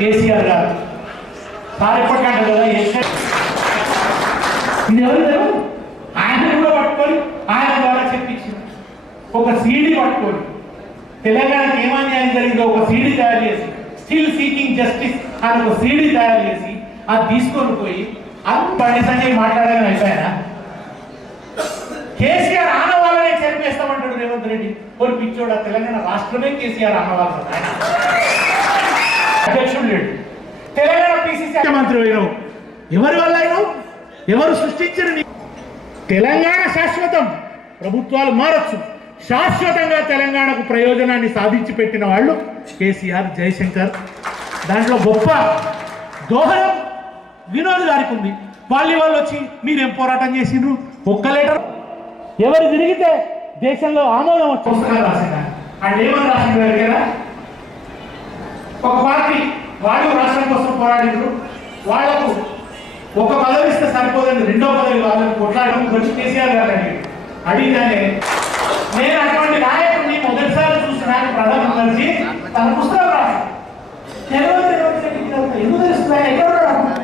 కేసీఆర్ గారు. సార్ ఎప్పటికంటే కదా ఇది ఎవరు ఆయన కూడా పట్టుకొని ఆయన ద్వారా చెప్పించింది. ఒక సీడీ పట్టుకొని. తెలంగాణకి ఏమన్యాయం జరిగిందో ఒక సీడీ తయారు చేసి స్టిల్ సీకింగ్ జస్టిస్ అని ఒక సీడీ తయారు చేసి అది తీసుకొని పోయి అది బండి సంజయ్ మాట్లాడాలని అయిపోయానా? కేసీఆర్ ఆనవాళ్ళనే చంపేస్తామంటాడు రేవంత్ రెడ్డి. కొన్ని పిచ్చోడ తెలంగాణ రాష్ట్రమే కేసీఆర్ ఆనవాళ్ళు అధ్యక్షుడు లేడు తెలంగాణ పిసిసి మంత్రి అయినావు. ఎవరి వల్ల అయినావు? ఎవరు సృష్టించిన తెలంగాణ శాశ్వతం. ప్రభుత్వాలు మారచ్చు. శాశ్వతంగా తెలంగాణకు ప్రయోజనాన్ని సాధించి పెట్టిన వాళ్ళు కేసీఆర్ జయశంకర్. దాంట్లో గొప్ప దోహదం వినోద్ గారికి ఉంది. వాళ్ళు వాళ్ళు వచ్చి మీరేం పోరాటం చేసిండ్రు? ఒక్క లెటర్. ఎవరు తిరిగితే దేశంలో ఆమోదం వచ్చి పుస్తకాలు రాసిన అంటే ఏమని రాసిండ్రు కదా? ఒక పార్టీ వాళ్ళు రాష్ట్రం కోసం పోరాడినారు వాళ్ళకు ఒక పదవి ఇస్తే సరిపోదండి రెండో పదవి వాళ్ళని కొట్లాడడం గురించి కేసీఆర్ గారు అడిగారు అడిగితేనే నేను అటువంటి నాయకుడిని మొదటిసారి చూసిన ప్రధానమంత్రి తన పుస్తకం రాశారు తెలుగు తెలుగు ఎందుకు తెలుస్తున్నాయి ఎక్కడ ఉన్నాడు?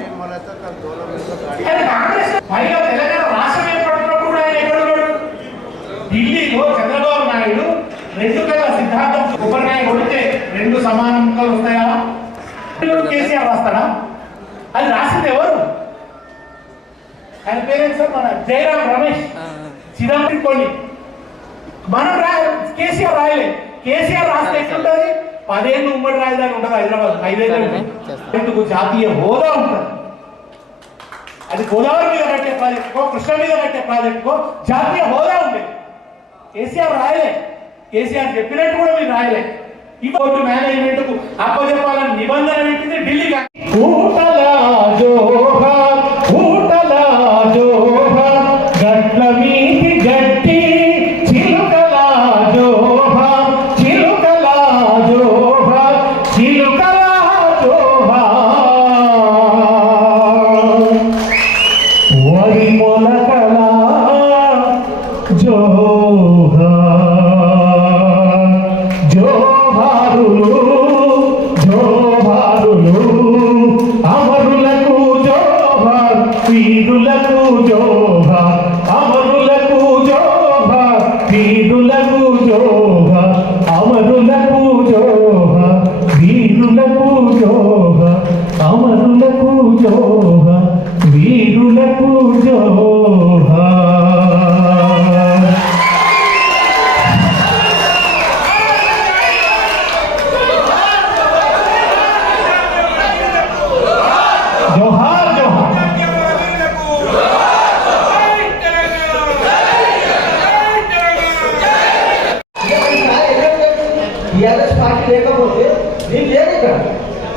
ఆయన కాంగ్రెస్ పైగా తెలంగాణ రాష్ట్రం ఏర్పడుతున్నప్పుడు కూడా ఆయన ఎక్కడ ఉన్నాడు ఢిల్లీలో చంద్రబాబు నాయుడు రెండు కళ్ళ సిద్ధాంతం కొబ్బరికాయ కొడితే రెండు సమాన ముక్కలు వస్తాయా రాస్తాడా అది రాసింది ఎవరు? ఆయన పేరేంటి సార్? మన జయరాం రమేష్. చిదంబరం కొన్ని మనం రా కేసీఆర్ రాయలే. కేసీఆర్ రాస్తే ఎట్లుంటుంది? పదేళ్ళు ఉమ్మడి రాజధాని ఉండదు హైదరాబాద్. ఐదేళ్ళు జాతీయ హోదా ఉంటుంది. అది గోదావరి మీద కట్టే ప్రాజెక్టుకో కృష్ణ మీద కట్టే ప్రాజెక్టుకో జాతీయ హోదా ఉండేది కేసీఆర్ రాయలే. కేసీఆర్ చెప్పినట్టు కూడా మీరు రాయలే. ఈ కోర్టు మేనేజ్మెంట్కు అప్పచెప్పాలని నిబంధన పెట్టింది ఢిల్లీ Opa!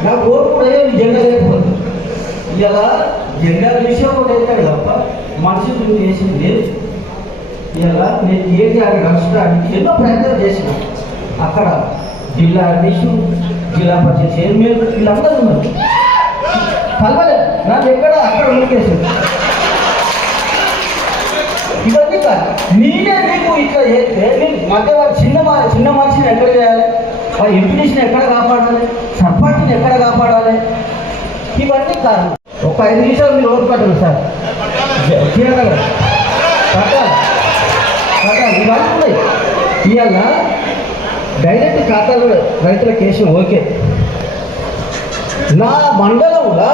నా ఓటు కూడా జెండా లేకపోతే ఇలా జెండా విషయం కూడా అవుతాడు తప్ప మనిషి నువ్వు చేసింది లేదు. ఇలా నేను కేటీఆర్ రాష్ట్రానికి ఎన్నో ప్రయత్నాలు చేసిన. అక్కడ జిల్లా అధ్యక్షుడు జిల్లా పరిషత్ చైర్మన్ వీళ్ళందరూ ఉన్నారు. కలవలేదు నాకు ఎక్కడ అక్కడ ముఖ్యేసింది ఇవన్నీ కాదు. నేనే నీకు ఇట్లా చేస్తే నేను మధ్య చిన్న చిన్న మనిషిని ఎక్కడ చేయాలి? వాళ్ళ ఎంపీటీసీని ఎక్కడ కాపాడాలి? సర్పంచ్ని ఎక్కడ కాపాడాలి? ఇవన్నీ కాదు. ఒక ఐదు నిమిషాలు మీరు ఓటు పట్టండి సార్. చేయగలరు పట్టాలి పట్టాలి ఇవన్నీ ఉన్నాయి. ఇవాళ డైరెక్ట్ ఖాతాలు రైతుల కేసు ఓకే. నా మండలంలో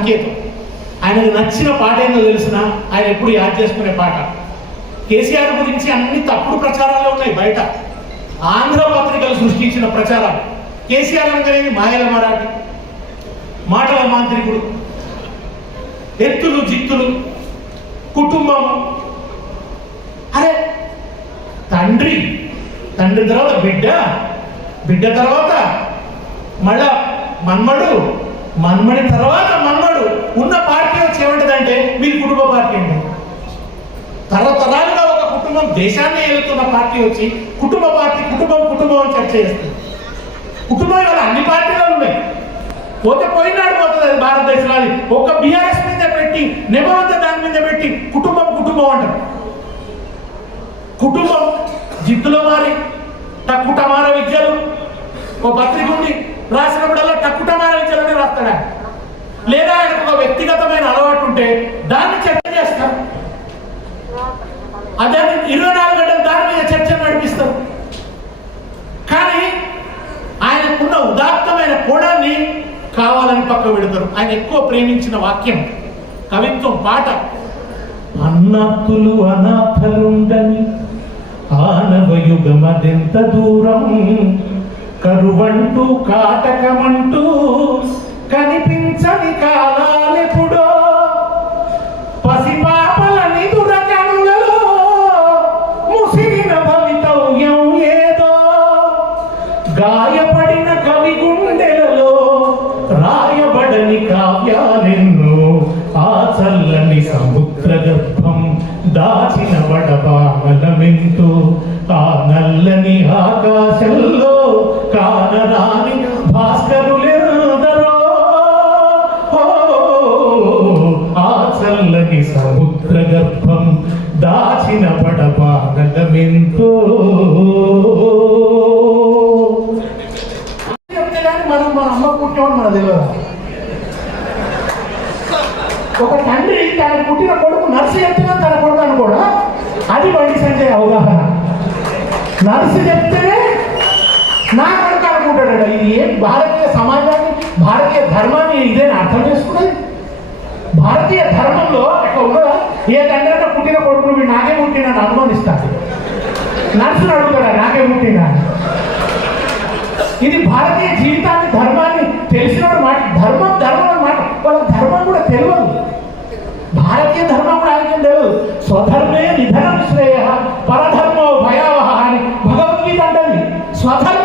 సంకేతం. ఆయనకు నచ్చిన పాట ఏందో తెలిసిన? ఆయన ఎప్పుడు యాద్ చేసుకునే పాట? కేసీఆర్ గురించి అన్ని తప్పుడు ప్రచారాలు ఉన్నాయి బయట. ఆంధ్ర పత్రికలు సృష్టించిన ప్రచారాలు. కేసీఆర్ అనగానే మాయల మరాఠి. మాటల మాంత్రికుడు. ఎత్తులు జిత్తులు కుటుంబం. అరే తండ్రి. తండ్రి తర్వాత బిడ్డ. బిడ్డ తర్వాత మళ్ళా మన్మడు. మన్మడి తర్వాత మన్మడు ఉన్న పార్టీ వచ్చి ఏమంటదంటే మీ కుటుంబ పార్టీ అండి. తరతరాలుగా ఒక కుటుంబం దేశాన్ని ఏలుతున్న పార్టీ వచ్చి కుటుంబ పార్టీ కుటుంబం కుటుంబం అని చర్చ చేస్తుంది. కుటుంబం ఇవాళ అన్ని పార్టీలు ఉన్నాయి. పోతే పోయినాడు పోతుంది అది భారతదేశంలో ఒక బీఆర్ఎస్ మీద పెట్టి నెమవంత దాని మీద పెట్టి కుటుంబం కుటుంబం అంటారు. కుటుంబం జిద్దులో మారి టక్కుటమార విద్యలు ఓ పత్రిక ఉంది. రాసినప్పుడల్లా టక్కుటమార విద్యలని రాస్తాడా? లేదా ఆయనకు ఒక వ్యక్తిగతమైన అలవాటు ఉంటే దాన్ని చర్చ చేస్తాం. అదే ఇరవై నాలుగు గంటలు దాని మీద చర్చ నడిపిస్తాం. కానీ ఆయనకున్న ఉదాత్తమైన కోణాన్ని కావాలని పక్క పెడతారు. ఆయన ఎక్కువ ప్రేమించిన వాక్యం కవిత్వం పాట. అన్నాతులు అనాథలుండని ఆనవయుగమదెంత దూరం కరువంటూ కాటకమంటూ కనిపించని కాలాలెప్పుడో పసిపాపల నిదుర కనులలో ముసిరిన భవితవ్యం ఏదో గాయపడిన కవి గుండెలలో రాయబడని కావ్యాలెన్నో ఆ చల్లని సముద్ర గర్భం దాచిన వడపామలమెంతో ఆ నల్లని ఆకాశంలో కానరాని భాస్కరులెందరో? ఆ చల్లని సముద్ర గర్భం దాచిన పడపాగలమెంతో మనం మన అమ్మ పుట్టామని మన తెలియదు ఒక తండ్రి తన పుట్టిన కొడుకు నర్సు చెప్తేనే తన కొడుకు అనుకోడా? అది బండి సంజయ్ అవగాహన. నర్సు ఇదేనా? అర్థం చేసుకున్నది భారతీయ ధర్మంలో అక్కడ ఉండదా? ఏ తండ్రి అంటే పుట్టిన కొడుకును మీరు నాకే పుట్టినాను అనుమానిస్తాను నర్సును అడుగుతాడా నాకే పుట్టినా ఇది భారతీయ జీవితాన్ని ధర్మాన్ని తెలిసిన మాట ధర్మం ధర్మం అన్నమాట మాట. వాళ్ళ ధర్మం కూడా తెలియదు. భారతీయ ధర్మం కూడా ఆయన తెలియదు. స్వధర్మే నిధనం శ్రేయ పరధర్మో భయావహ అని భగవద్గీత అంటది. స్వధర్మ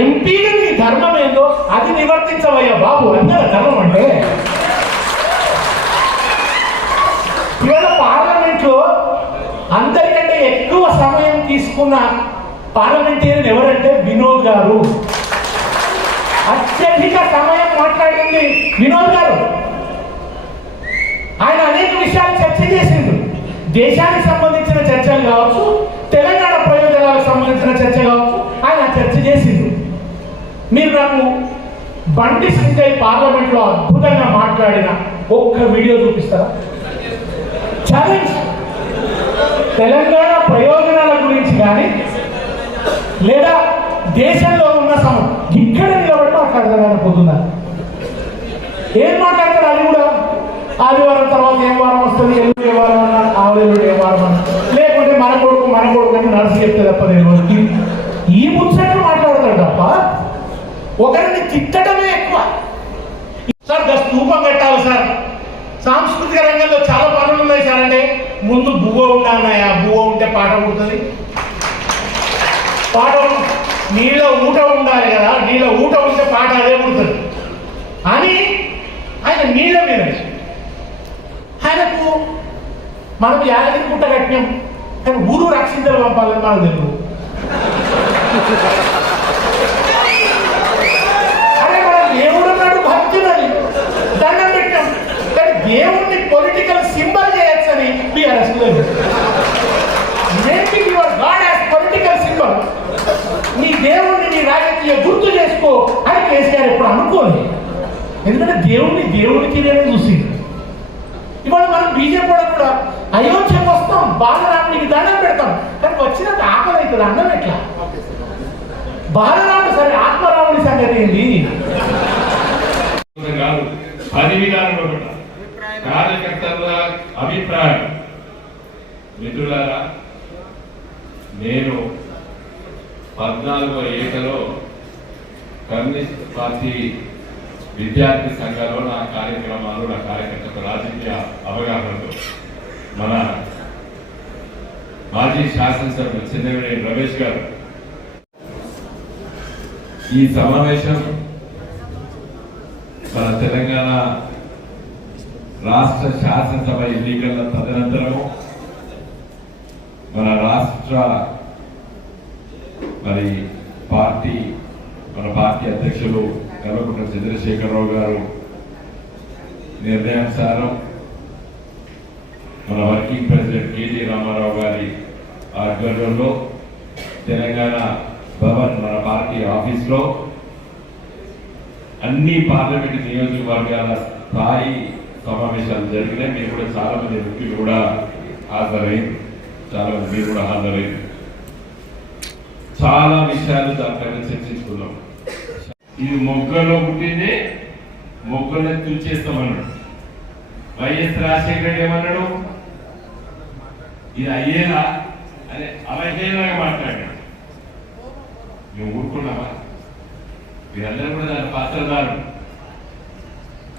ఎంపీగా నీ ధర్మం ఏందో అది నివర్తించవయ్యా బాబు. అందరూ ధర్మం అంటే. ఇవాళ పార్లమెంట్లో అందరికంటే ఎక్కువ సమయం తీసుకున్న పార్లమెంటేరియన్ ఎవరంటే వినోద్ గారు. అత్యధిక సమయం మాట్లాడింది వినోద్ గారు. ఆయన అనేక విషయాలు చర్చ చేసిండు. దేశానికి సంబంధించిన చర్చలు కావచ్చు తెలంగాణ ప్రయోజనాలకు సంబంధించిన చర్చ కావచ్చు ఆయన చర్చ చేసిండు మీరు నాకు బండి సంజయ్ పార్లమెంట్లో అద్భుతంగా మాట్లాడిన ఒక్క వీడియో చూపిస్తారా? ఛాలెంజ్ తెలంగాణ ప్రయోజనాల గురించి కానీ లేదా దేశంలో ఉన్న సమ ఇక్కడ నిలబడి మాట్లాడతారు ఆయన పొద్దున్న ఏం మాట్లాడతారు? అది కూడా ఆదివారం తర్వాత ఏం వారం వస్తుంది? ఎల్లుండి ఏ వారం అన్నా? ఆవులెల్లుండి ఏ వారం అన్నా? లేకుంటే మన కొడుకు మన కొడుకు అని నర్సు చెప్తే తప్ప నేను ఈ ముచ్చట్లు మాట్లాడతాడు ఒకరిని తిట్టడమే ఎక్కువ. సార్ స్థూపం కట్టాలి సార్. సాంస్కృతిక రంగంలో చాలా పనులు ఉన్నాయి సార్. అంటే ముందు బువ్వ ఉన్నాయా బువ్వ ఉంటే పాట పుడుతుంది. పాట నీలో ఊట ఉండాలి కదా. నీలో ఊట ఉంటే పాట అదే పుడుతుంది. అని ఆయన నీళ్ళ మీద ఆయనకు మనం యాదగిరి గుట్ట కట్టినాం. కానీ ఊరు రక్షించాలి పంపాలని మనకు తెలుగు అరే మన దేవుడు ఉన్నాడు భక్తి ఉన్నది దండం పెట్టాం కానీ దేవుణ్ణి పొలిటికల్ సింబల్ చేయొచ్చని బీఆర్ఎస్ లేదు. Making your god as political symbol నీ దేవుణ్ణి నీ రాజకీయ గుర్తు చేసుకో అని కేసీఆర్ ఎప్పుడు అనుకోని ఎందుకంటే దేవుణ్ణి దేవునికి నేనే చూసి ఇవాళ మనం బీజేపీ కూడా కూడా అయోధ్యకు వస్తాం బాలరామునికి దండం పెడతాం. కానీ వచ్చినాక ఆకలి అవుతుంది అన్నం ఎట్లా? బాలరాముడు సరే ఆత్మరాముడి సంగతి ఏంటి కాదు. పది విధానంలో పెట్టాలి అభిప్రాయం. మిత్రులారా నేను పద్నాలుగో ఏటలో కమ్యూనిస్ట్ పార్టీ విద్యార్థి సంఘాల్లో నా కార్యక్రమాలు నా కార్యకర్తకు రాజకీయ అవగాహనతో మన మాజీ శాసనసభ్యులు చెన్నవేణి రమేష్ గారు ఈ సమావేశం మన తెలంగాణ రాష్ట్ర శాసనసభ ఎన్నికల తదనంతరము మన రాష్ట్ర మరి పార్టీ మన పార్టీ అధ్యక్షులు కల్వకుంట్ల చంద్రశేఖరరావు గారు నిర్ణయానుసారం మన వర్కింగ్ ప్రెసిడెంట్ కేజీ రామారావు గారి ఆధ్వర్యంలో తెలంగాణ భవన్ మన పార్టీ ఆఫీస్లో అన్ని పార్లమెంట్ నియోజకవర్గాల స్థాయి సమావేశాలు జరిగినాయి. మీరు కూడా చాలా మంది వ్యక్తులు కూడా హాజరైంది చాలా మంది మీరు కూడా హాజరైంది చాలా విషయాలు దానిపైన చర్చించుకున్నాం. ఇది మొగ్గలో పుట్టింది మొగ్గలో తుల్చేస్తామన్నాడు వైఎస్ రాజశేఖర రెడ్డి ఏమన్నాడు? ఇది అయ్యేలా? అని అవహేళనగా మాట్లాడాడు. మేము ఊరుకున్నామా? వీరందరూ కూడా దాని పాత్రదారు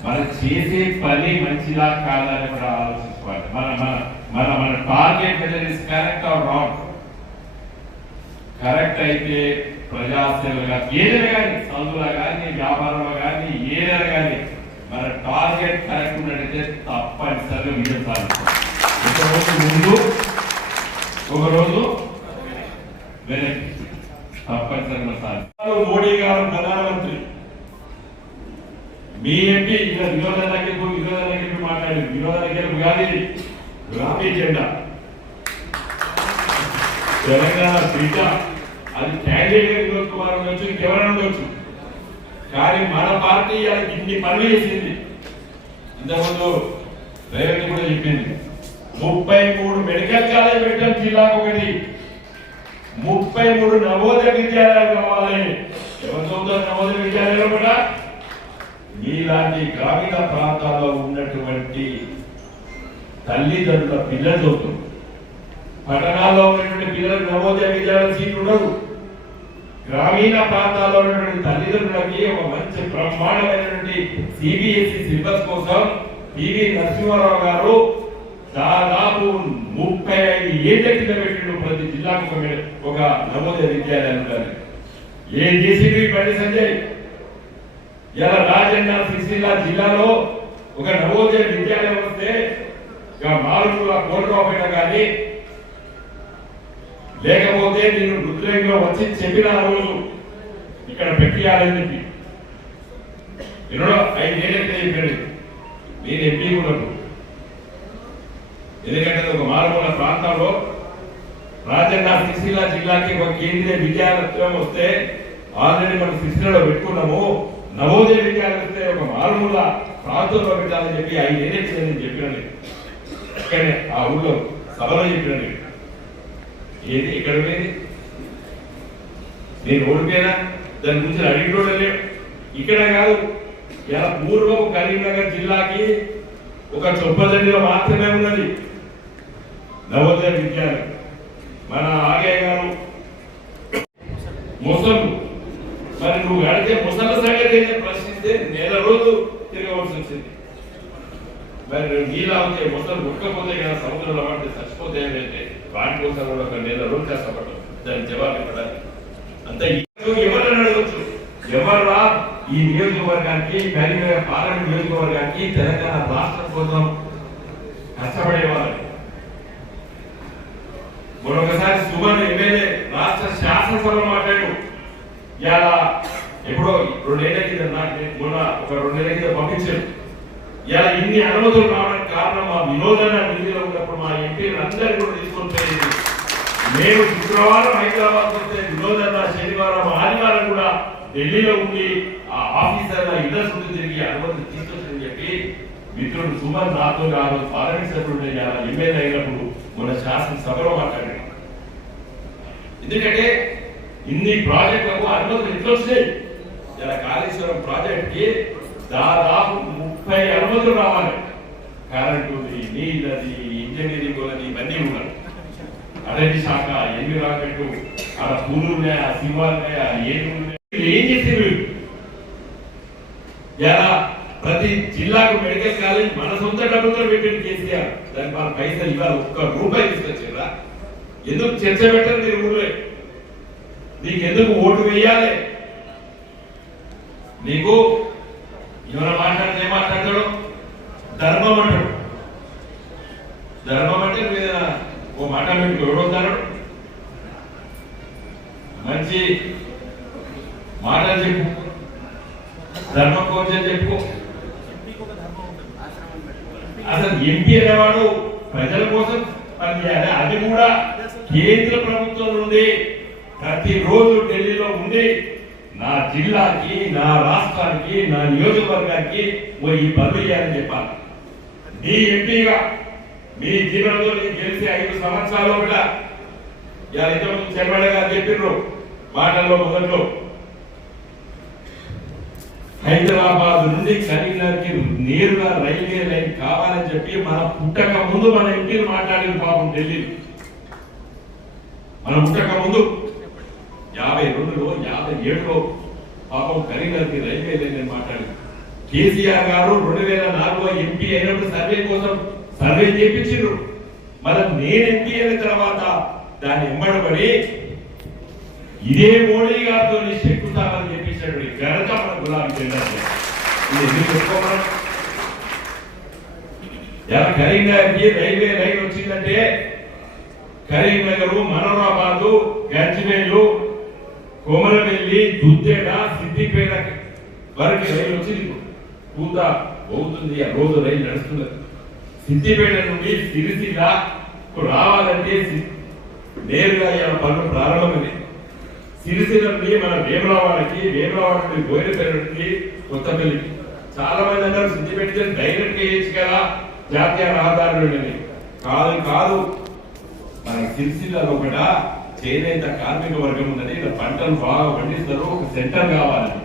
మనం చేసే పని మంచిదా కాదని కూడా ఆలోచించుకోవాలి. మన మన మన మన target whether is correct or wrong correct అయితే ప్రజాసేవగా ఏదైనా కానీ చదువులో కానీ వ్యాపారంలో కానీ ఏదైనా కానీ మన టార్గెట్ కరెక్ట్ ఉన్నట్టయితే తప్పనిసరిగా విజయం సాధిస్తాం ఒకరోజు ముందు ఒక రోజు వెనక్కి తప్పనిసరిగా సాధిస్తాం మోడీ గారు ప్రధానమంత్రి. మీ ఎంపీ ఇక్కడ వినోద దగ్గరకు వినోద దగ్గరికి మాట్లాడి వినోద దగ్గరకు కాదు గులాబీ జెండా. తెలంగాణ బిడ్డ అది క్యాండిడేట్గా వినోద్ కుమార్ ఉండొచ్చు ఇంకెవరైనా ఉండొచ్చు. కానీ మన పార్టీ అది ఇన్ని పనులు చేసింది. ఇంతకుముందు రేవంత్ కూడా చెప్పింది. ముప్పై మూడు మెడికల్ కాలేజ్ పెట్టాం జిల్లాకు ఒకటి. ముప్పై మూడు నవోదయ విద్యాలయాలు కావాలి. నవోదయ విద్యాలయాలు కూడా మీలాంటి గ్రామీణ ప్రాంతాల్లో ఉన్నటువంటి తల్లిదండ్రుల పిల్లలు చదువుతారు. పట్టణాల్లో ఉన్నటువంటి పిల్లలకు నవోదయ విద్యాలయ సీట్లు ఉండదు గ్రామీణ ప్రాంతాల్లో ఉన్నటువంటి తల్లిదండ్రులకి ఒక మంచి బ్రహ్మాండమైనటువంటి సిబిఎస్ఈ సిలబస్ కోసం పివి నరసింహారావు గారు దాదాపు ముప్పై ఐదు ఏళ్ళ కింద జిల్లాకు ఒక ఒక నవోదయ విద్యాలయం ఉండాలి. ఏ డీసీపీ బండి సంజయ్? ఇలా రాజన్న సిరిసిల్ల జిల్లాలో ఒక నవోదయ విద్యాలయం వస్తే ఇక మారుమూల కోరుకోకపోయినా కానీ లేకపోతే నేను మృతులంగా వచ్చి చెప్పిన రోజు ఇక్కడ పెట్టియాలని చెప్పి ఎన్నో ఐదేళ్ళకి చెప్పాడు నేను ఎంపీ ఉన్నప్పుడు ఎందుకంటే ఒక మారుమూల ప్రాంతంలో రాజన్న సిరిసిల్ల జిల్లాకి ఒక కేంద్రీయ విద్యాలయం వస్తే ఆల్రెడీ మనం సిరిసిల్లలో పెట్టుకున్నాము. నవోదయ విద్యాలయం వస్తే ఒక మారుమూల ప్రాంతంలో పెట్టాలని చెప్పి ఐదేళ్ళకి నేను చెప్పినాను. అక్కడే ఆ ఊళ్ళో సభలో చెప్పినాను ఏది ఇక్కడ పోయింది? నేను ఓడిపోయినా? దాని గురించి అడిగినోడే లేవు ఇక్కడ కాదు ఇలా పూర్వం కరీంనగర్ జిల్లాకి ఒక చొప్పదండిలో మాత్రమే ఉన్నది నవోదయ విద్యాలయం. మన ఆగే గారు ముసలు మరి నువ్వు అడిగే ముసల సంగతి ప్రశ్నిస్తే నెల రోజు తిరగవలసి వచ్చింది. మరి నీలా ఉంటే ముసలు ఉట్టకపోతే కదా సముద్రంలో పడితే చచ్చిపోతే ఏంటంటే వాటి కోసం కూడా ఒక నెల రోజు కష్టపడ్డాం దానికి జవాబు ఇవ్వడానికి. అంత ఎవరైనా అడగచ్చు? ఎవర్రా ఈ నియోజకవర్గానికి కరీంనగర్ పార్లమెంట్ నియోజకవర్గానికి తెలంగాణ రాష్ట్రం కోసం కష్టపడేవారు? మరొకసారి సుమన్ ఎమ్మెల్యే రాష్ట్ర శాసనసభలో మాట్లాడు. ఇలా ఎప్పుడో రెండేళ్ళ కింద నాకు మొన్న ఒక రెండేళ్ళ కింద పంపించాడు. ఇలా ఇన్ని అనుమతులు రావడానికి కారణం మా వినోదన ఢిల్లీలో ఉన్నప్పుడు మా ఎంపీలు అందరినీ కూడా తీసుకొని పోయింది మేము శుక్రవారం హైదరాబాద్ వస్తే వినోదన్న శనివారం ఆదివారం కూడా ఢిల్లీలో ఉండి ఆ ఆఫీసర్ ఇళ్ళ చుట్టూ తిరిగి అనుమతి తీసుకొచ్చని చెప్పి మిత్రుడు సుమన్ నాతో కాదు పార్లమెంట్ సభ్యుడు ఎమ్మెల్యే అయినప్పుడు మన శాసనసభలో మాట్లాడాడు. ఎందుకంటే ఇన్ని ప్రాజెక్టులకు అనుమతులు ఎట్లా వచ్చినాయి ఇలా కాళేశ్వరం ప్రాజెక్ట్కి దాదాపు ముప్పై అనుమతులు రావాలి. కరెంటు నీళ్ళది ఇంజనీరింగ్ ఉన్నది ఇవన్నీ ఉన్నాయి అటవీ శాఖ ఎన్విరాన్మెంట్ అక్కడ పూలు ఉన్నాయా సింహాలు ఉన్నాయా ఏమి ఉన్నాయా? ఏం చేసింది ఎలా ప్రతి జిల్లాకు మెడికల్ కాలేజ్ మన సొంత డబ్బులతో పెట్టింది కేసీఆర్. దానికి మన పైసలు ఇవ్వాలి ఒక్క రూపాయి తీసుకొచ్చి ఎందుకు చర్చ పెట్టరు నీ ఊళ్ళో నీకు ఎందుకు ఓటు వేయాలి? నీకు ఎవరు మాట్లాడితే ఏం మాట్లాడతాడు? ధర్మం అంటాడు. ధర్మం అంటే మీద ఓ మాట మీకు ఎవడవుతాడు మంచి మాటలు చెప్పు. ధర్మం కోసం చెప్పు. అసలు ఎంపీ అనేవాడు ప్రజల కోసం పనిచేయాలి. అది కూడా కేంద్ర ప్రభుత్వం నుండి ప్రతిరోజు ఢిల్లీలో ఉండి నా జిల్లాకి నా రాష్ట్రానికి నా నియోజకవర్గానికి ఓ ఈ పనులు చేయాలని చెప్పాలి. మీ ఎంపీగా మీ జీవనంలో నేను గెలిచి ఐదు సంవత్సరాలు కూడా ఇలా ఇంతకుముందు చెన్నడ గారు చెప్పిండ్రు మాటల్లో మొదట్లో. హైదరాబాద్ నుండి కరీంనగర్కి నేరుగా రైల్వే లైన్ కావాలని చెప్పి మన పుట్టక ముందు మన ఎంపీలు మాట్లాడిన పాపం ఢిల్లీ మనం పుట్టక ముందు. యాభై రెండులో యాభై ఏడులో పాపం కరీంనగర్కి రైల్వే లైన్ మాట్లాడి కేసీఆర్ గారు రెండు వేల నాలుగులో ఎంపీ అయినప్పుడు సర్వే కోసం సర్వే చేయించారు మరి నేను ఎంపీ అయిన తర్వాత దాన్ని ఎమ్మడబడి ఇదే మోడీ గారితో శంకుస్థాపన చేపించాడు ఘనత మన గులాబీ జెండా ఇది ఎందుకు చెప్పుకోమనం? కరీంనగర్కి రైల్వే లైన్ వచ్చిందంటే కరీంనగర్ మనోరాబాద్ గజ్వేలు కొమరవెల్లి దుద్దేడ సిద్దిపేట వరకు రైలు వచ్చింది పూత అవుతుంది ఆ రోజు రైలు నడుస్తున్నది సిద్దిపేట నుండి సిరిసిల్ల రావాలంటే నేరుగా ఇవాళ పనులు ప్రారంభమైంది. సిరిసిల్ల నుండి మన వేమరావాడకి వేమరావాడ నుండి బోయినపల్లికి కొత్తపల్లికి చాలా మంది అన్నారు సిద్దిపేట డైరెక్ట్గా చేయొచ్చు కదా జాతీయ రహదారి కాదు కాదు. మన సిరిసిల్లలో కూడా చేనేత కార్మిక వర్గం ఉందని ఇలా పంటలు బాగా పండిస్తారు. ఒక సెంటర్ కావాలని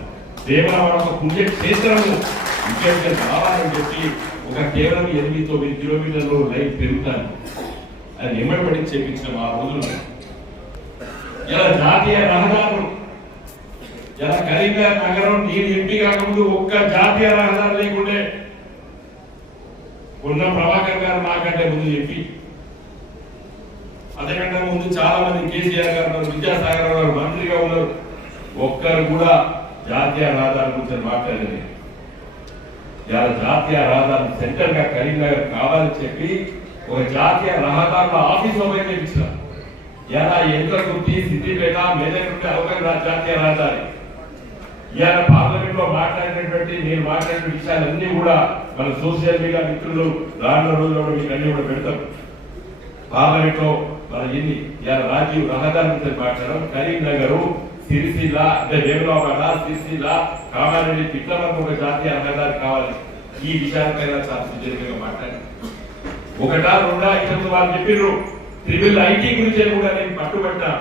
దేవరావాడ ఒక పుణ్య ఇక్కడ కావాలని చెప్పి ఒక కేవలం ఎనిమిది తొమ్మిది కిలోమీటర్లు లైన్ పెరుగుతాను. అది ఎమ్మడి పడి చేపించిన ఆ రోజులు. ఇలా జాతీయ రహదారులు ఇలా కరీంనగర్ నగరం నేను ఎంపీ కాకముందు ఒక్క జాతీయ రహదారు లేకుండే. ఉన్న ప్రభాకర్ గారు నాకంటే ముందు చెప్పి అంతకంటే ముందు చాలా మంది కేసీఆర్ గారు ఉన్నారు విద్యాసాగర్ గారు మంత్రిగా ఉన్నారు. ఒక్కరు కూడా జాతీయ రహదారి గురించి మాట్లాడలేదు. ఇలా జాతీయ రహదారి సెంటర్గా కరీంనగర్ కావాలని చెప్పి ఒక జాతీయ రహదారుల ఆఫీస్ ఉపయోగించారు ఇలా ఎంత సిద్దిపేట మెదక్ నుండి అవగాహన జాతీయ రహదారి? ఇవాళ పార్లమెంట్లో మాట్లాడినటువంటి నేను మాట్లాడిన విషయాలన్నీ కూడా మన సోషల్ మీడియా మిత్రులు రానున్న రోజుల్లో మీకు అన్ని కూడా పెడతాం పార్లమెంట్లో మన ఎన్ని ఇవాళ రాజీవ్ రహదారి గురించి మాట్లాడడం. కరీంనగర్ సిరిసిల్ల అంటే వేములవాడ సిరిసిల్ల కామారెడ్డి పిట్లవరకు ఒక జాతీయ రహదారి కావాలి. ఈ విషయాలపైన చాలా సుదీర్ఘంగా మాట్లాడి. ఒకటా రెండా ఇక్కడ వాళ్ళు చెప్పిర్రు. త్రిబుల్ ఐటీ గురించి కూడా నేను పట్టుబట్టా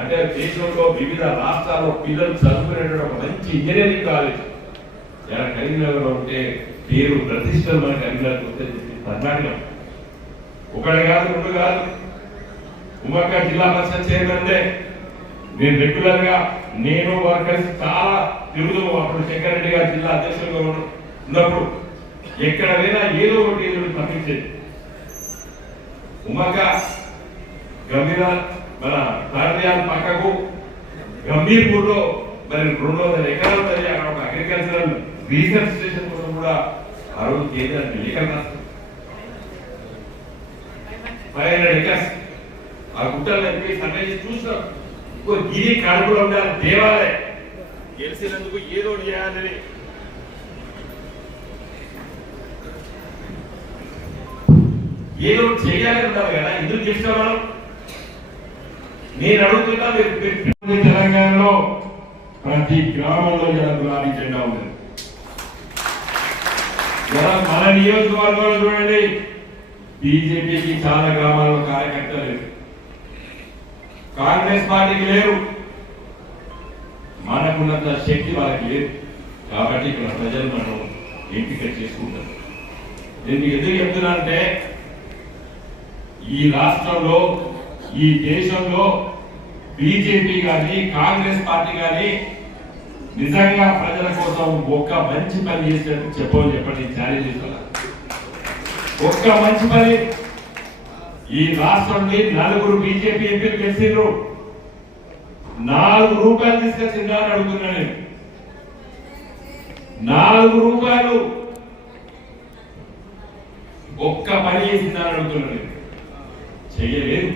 అంటే దేశంలో వివిధ రాష్ట్రాల్లో పిల్లలు చదువుకునేటువంటి ఒక మంచి ఇంజనీరింగ్ కాలేజ్. ఇలా కరీంనగర్ ఉంటే పేరు ప్రతిష్టలు మన కరీంనగర్ వస్తే కర్ణాటక ఒకటి కాదు రెండు కాదు. ఉమ్మడికాయ జిల్లా పరిషత్ చైర్మన్ నేను రెగ్యులర్గా నేను వర్కర్స్ చాలా తిరుగుతూ అప్పుడు శంకర్ రెడ్డి గారు జిల్లా అధ్యక్షులుగా ఉన్నప్పుడు ఎక్కడ పోయినా ఏదో ఒకటి ఏదో పంపించేది. ఉమ్మక గంభీర మన ప్రాంతీయాల పక్కకు గంభీర్పూర్లో మరి రెండు వందల ఎకరాలు తల్లి అక్కడ ఒక అగ్రికల్చరల్ రీసెర్చ్ స్టేషన్ కోసం కూడా ఆ రోజు కేంద్రానికి లేఖలు రాస్తారు ఫైవ్ హండ్రెడ్ ఎకర్స్. ఆ గుట్టలు ఎక్కి సర్వే చేసి చూసినాం ఇంకో గిరి కడుపులో ఉండాలి దేవాలయం. గెలిచినందుకు ఏదో చేయాలని ఏదో చేయాలని ఉండాలి కదా ఎందుకు చేసినా మనం? నేను అడుగుతున్నా మీరు తెలంగాణలో ప్రతి గ్రామంలో ఇలా గులాబీ జెండా ఉంది. ఇలా మన నియోజకవర్గంలో చూడండి బీజేపీకి చాలా గ్రామాల్లో కార్యకర్తలు కాంగ్రెస్ పార్టీకి లేరు. మనకున్నంత శక్తి వాళ్ళకి లేదు. కాబట్టి ఇక్కడ ప్రజలు మనం ఎంపిక చేసుకుంటారు నేను ఎందుకు చెప్తున్నానంటే ఈ రాష్ట్రంలో ఈ దేశంలో బీజేపీ కానీ కాంగ్రెస్ పార్టీ కానీ నిజంగా ప్రజల కోసం ఒక్క మంచి పని చేసినట్టు చెప్పని చెప్పండి ఛాలెంజ్ ఒక్క మంచి పని ఈ రాష్ట్రంలో నలుగురు బీజేపీ ఎంపీలు గెలిచిండ్రు. నాలుగు రూపాయలు తీసుకొచ్చిందా అని అడుగుతున్నా నేను. నాలుగు రూపాయలు ఒక్క పని చేసిందని అడుగుతున్నా నేను. చెయ్యలేదు.